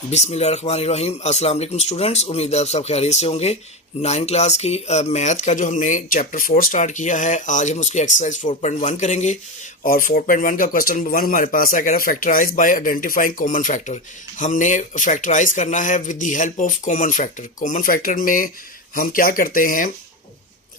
बिस्मिल्लाहिर्रहमानिर्रहीम। अस्सलाम वालेकुम स्टूडेंट्स, उम्मीद है आप सब खैरियत से होंगे। 9 क्लास की मैथ का जो हमने चैप्टर 4 स्टार्ट किया है, आज हम उसकी एक्सरसाइज 4.1 करेंगे। और 4.1 का क्वेश्चन नंबर 1 हमारे पास है, कह रहा है factorize by identifying common factor. हमने फैक्टराइज करना है with the help of common factor. Common factor में हम क्या करते हैं,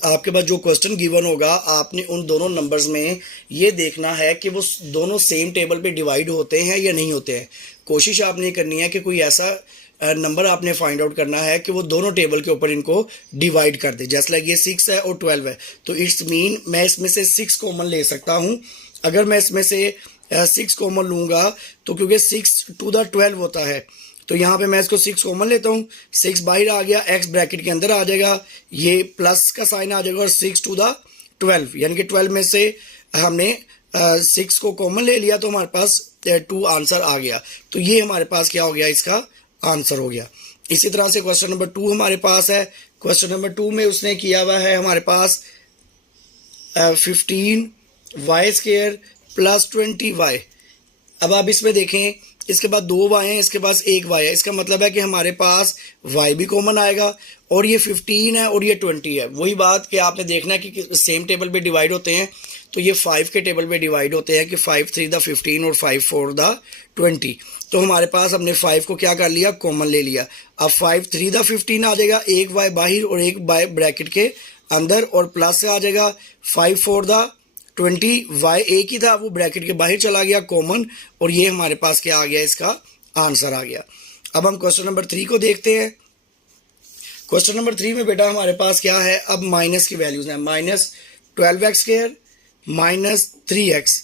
आपके पास जो क्वेश्चन गिवन होगा, आपने उन दोनों नंबर्स में ये देखना है कि वो दोनों सेम टेबल पे डिवाइड होते हैं या नहीं होते हैं। कोशिश आपने करनी है कि कोई ऐसा नंबर आपने फाइंड आउट करना है कि वो दोनों टेबल के ऊपर इनको डिवाइड कर दे। जैसे लाइक ये 6 है और 12 है, तो इट्स मीन मैं इसमें से 6 कॉमन ले सकता हूँ। अगर मैं इसमें से 6 कॉमन लूँगा तो क्योंकि 6 टू द 12 होता है, तो यहाँ पे मैं इसको 6 कॉमन लेता हूँ। 6 बाहर आ गया, एक्स ब्रैकेट के अंदर आ जाएगा, ये प्लस का साइन आ जाएगा और 6 टू द 12 यानी कि 12 में से हमने 6 को कॉमन ले लिया तो हमारे पास 2 आंसर आ गया। तो ये हमारे पास क्या हो गया, इसका आंसर हो गया। इसी तरह से क्वेश्चन नंबर 2 हमारे पास है। क्वेश्चन नंबर 2 में उसने किया हुआ है हमारे पास 15y² प्लस 20y। अब आप इसमें देखें, इसके बाद 2y हैं, इसके पास 1y है। इसका मतलब है कि हमारे पास y भी कॉमन आएगा, और ये 15 है और ये 20 है। वही बात कि आपने देखना है कि सेम टेबल पे डिवाइड होते हैं, तो ये 5 के टेबल पे डिवाइड होते हैं कि 5 3 द 15 और 5 4 द 20। तो हमारे पास हमने 5 को क्या कर लिया, कॉमन ले लिया। अब 5 3 द 15 आ जाएगा, एक y बाहर और एक y ब्रैकेट के अंदर, और प्लस आ जाएगा 5 4 द 20। y एक ही था, वो ब्रैकेट के बाहर चला गया कॉमन, और ये हमारे पास क्या आ गया, इसका आंसर आ गया। अब हम क्वेश्चन नंबर 3 को देखते हैं। क्वेश्चन नंबर 3 में बेटा हमारे पास क्या है, अब माइनस की वैल्यूज हैं। -12x² -3x।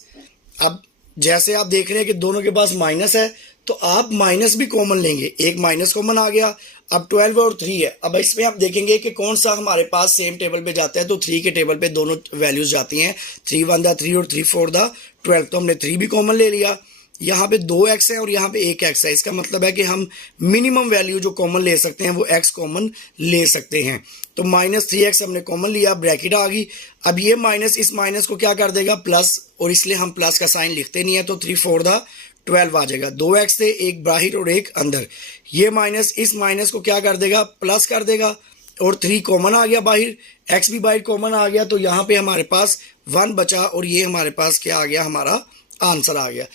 अब जैसे आप देख रहे हैं कि दोनों के पास माइनस है, तो आप माइनस भी कॉमन लेंगे, एक माइनस कॉमन आ गया। अब 12 और 3 है। अब इसमें आप देखेंगे कि कौन सा हमारे पास सेम टेबल पे जाता है, तो 3 के टेबल पे दोनों वैल्यूज जाती हैं, 3 1 द 3 और 3 4 द 12। तो हमने 3 भी कॉमन ले लिया। यहाँ पे 2x है और यहाँ पे 1x है। इसका मतलब है कि हम मिनिमम वैल्यू जो कॉमन ले सकते हैं वो x कॉमन ले सकते हैं। तो -3x हमने कॉमन लिया, ब्रैकेट आ गई। अब ये माइनस इस माइनस को क्या कर देगा, प्लस, और इसलिए हम प्लस का साइन लिखते नहीं है, तो 3 4 द 12 आ जाएगा। 2x थे, एक बाहर और एक अंदर। ये माइनस इस माइनस को क्या कर देगा, प्लस कर देगा, और 3 कॉमन आ गया बाहर, x भी बाहर कॉमन आ गया, तो यहाँ पे हमारे पास 1 बचा, और ये हमारे पास क्या आ गया, हमारा आंसर आ गया।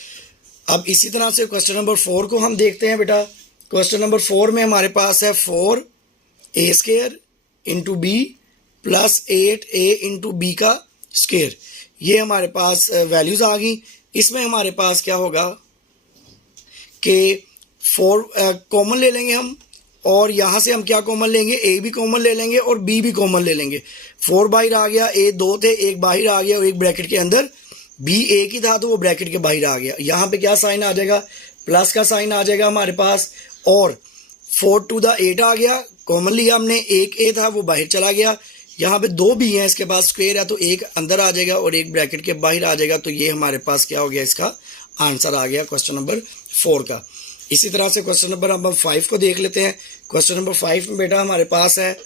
अब इसी तरह से क्वेश्चन नंबर 4 को हम देखते हैं बेटा। क्वेश्चन नंबर 4 में हमारे पास है 4a² into B plus 8a into B का स्क्वायर। ये हमारे पास वैल्यूज आ गई। इसमें हमारे पास क्या होगा कि 4 कॉमन ले लेंगे हम, और यहाँ से हम क्या कॉमन लेंगे, a भी कॉमन ले लेंगे और b भी कॉमन ले लेंगे। 4 बाहर आ गया, a 2 थे, एक बाहर आ गया और एक ब्रैकेट के अंदर, b एक ही था तो वो ब्रैकेट के बाहर आ गया। यहाँ पे क्या साइन आ जाएगा, प्लस का साइन आ जाएगा हमारे पास, और 4 टू द 8 आ गया, कॉमन लिया हमने, एक a था वो बाहर चला गया। यहाँ पे 2 b हैं, इसके पास स्क्वायर है, तो एक अंदर आ जाएगा और एक ब्रैकेट के बाहर आ जाएगा। तो ये हमारे पास क्या हो गया, इसका आंसर आ गया क्वेश्चन नंबर 4 का। इसी तरह से क्वेश्चन नंबर 5 को देख लेते हैं। क्वेश्चन नंबर 5 में बेटा हमारे पास है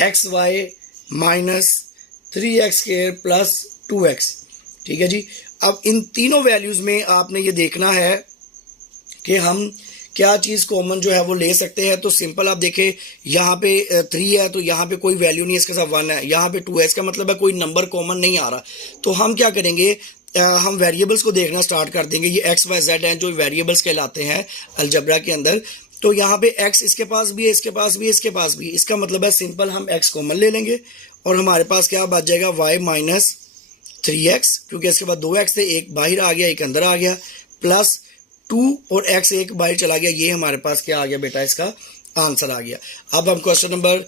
xy -3x² प्लस 2x। ठीक है जी। अब इन तीनों वैल्यूज में आपने ये देखना है कि हम क्या चीज़ कॉमन जो है वो ले सकते हैं। तो सिंपल आप देखें, यहाँ पे 3 है तो यहाँ पे कोई वैल्यू नहीं है, इसके साथ 1 है। यहाँ पे 2 है, इसका मतलब है कोई नंबर कॉमन नहीं आ रहा। तो हम क्या करेंगे, हम वेरिएबल्स को देखना स्टार्ट कर देंगे। ये x y z हैं जो वेरिएबल्स कहलाते हैं अलजबरा के अंदर। तो यहाँ पे x इसके पास भी है, इसके पास भी है, इसके पास भी। इसका मतलब है सिंपल हम x कॉमन ले लेंगे, और हमारे पास क्या बच जाएगा, y -3x, क्योंकि इसके बाद 2x थे, एक बाहर आ गया एक अंदर आ गया, प्लस 2 और x एक बाहर चला गया। ये हमारे पास क्या आ गया बेटा, इसका आंसर आ गया। अब हम क्वेश्चन नंबर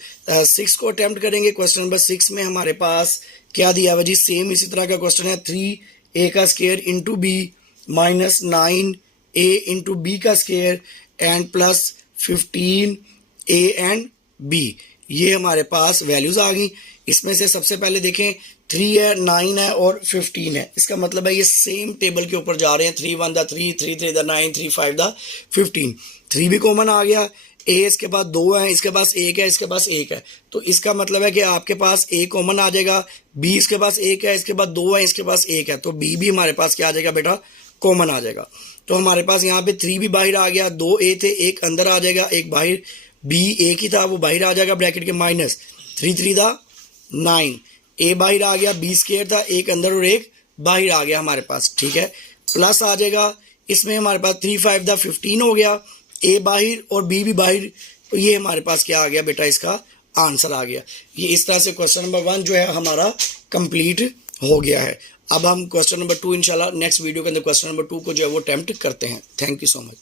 6 को अटेम्प्ट करेंगे। क्वेश्चन नंबर 6 में हमारे पास क्या दिया हुआ जी, सेम इसी तरह का क्वेश्चन है। 3a² into B -9a into B का square and plus 15a and b। ये हमारे पास वैल्यूज आ गई। इसमें से सबसे पहले देखें, 3 है, 9 है और 15 है। इसका मतलब है ये सेम टेबल के ऊपर जा रहे हैं। 3 1 द 3, 3 3 द 9, 3 5 द 15। 3 भी कॉमन आ गया, a इसके पास 2 है, इसके पास 1 है, इसके पास 1 है। तो इसका मतलब है कि आपके पास a कॉमन आ जाएगा, b इसके पास 1 है, इसके पास 2 है, इसके पास 1 है, तो b भी हमारे पास क्या आ जाएगा बेटा, कॉमन आ जाएगा। तो हमारे पास यहाँ पे 3 भी बाहर आ गया, 2 ए थे, एक अंदर आ जाएगा, एक बाहर, बी एक ही था वो बाहर आ जाएगा ब्रैकेट के माइनस, 3 3 दा 9, ए बाहर आ गया, बी स्क्वायर था, एक अंदर और एक बाहर आ गया हमारे पास, ठीक है। प्लस आ जाएगा इसमें हमारे पास 3 5 दा 15 हो गया, ए बाहर और बी भी बाहर, तो ये हमारे पास क्या आ गया बेटा, इसका आंसर आ गया। ये इस तरह से क्वेश्चन नंबर 1 जो है हमारा कंप्लीट हो गया है। अब हम क्वेश्चन नंबर 2 इंशाल्लाह नेक्स्ट वीडियो के अंदर क्वेश्चन नंबर 2 को जो है वो अटेम्प्ट करते हैं। Thank you so much.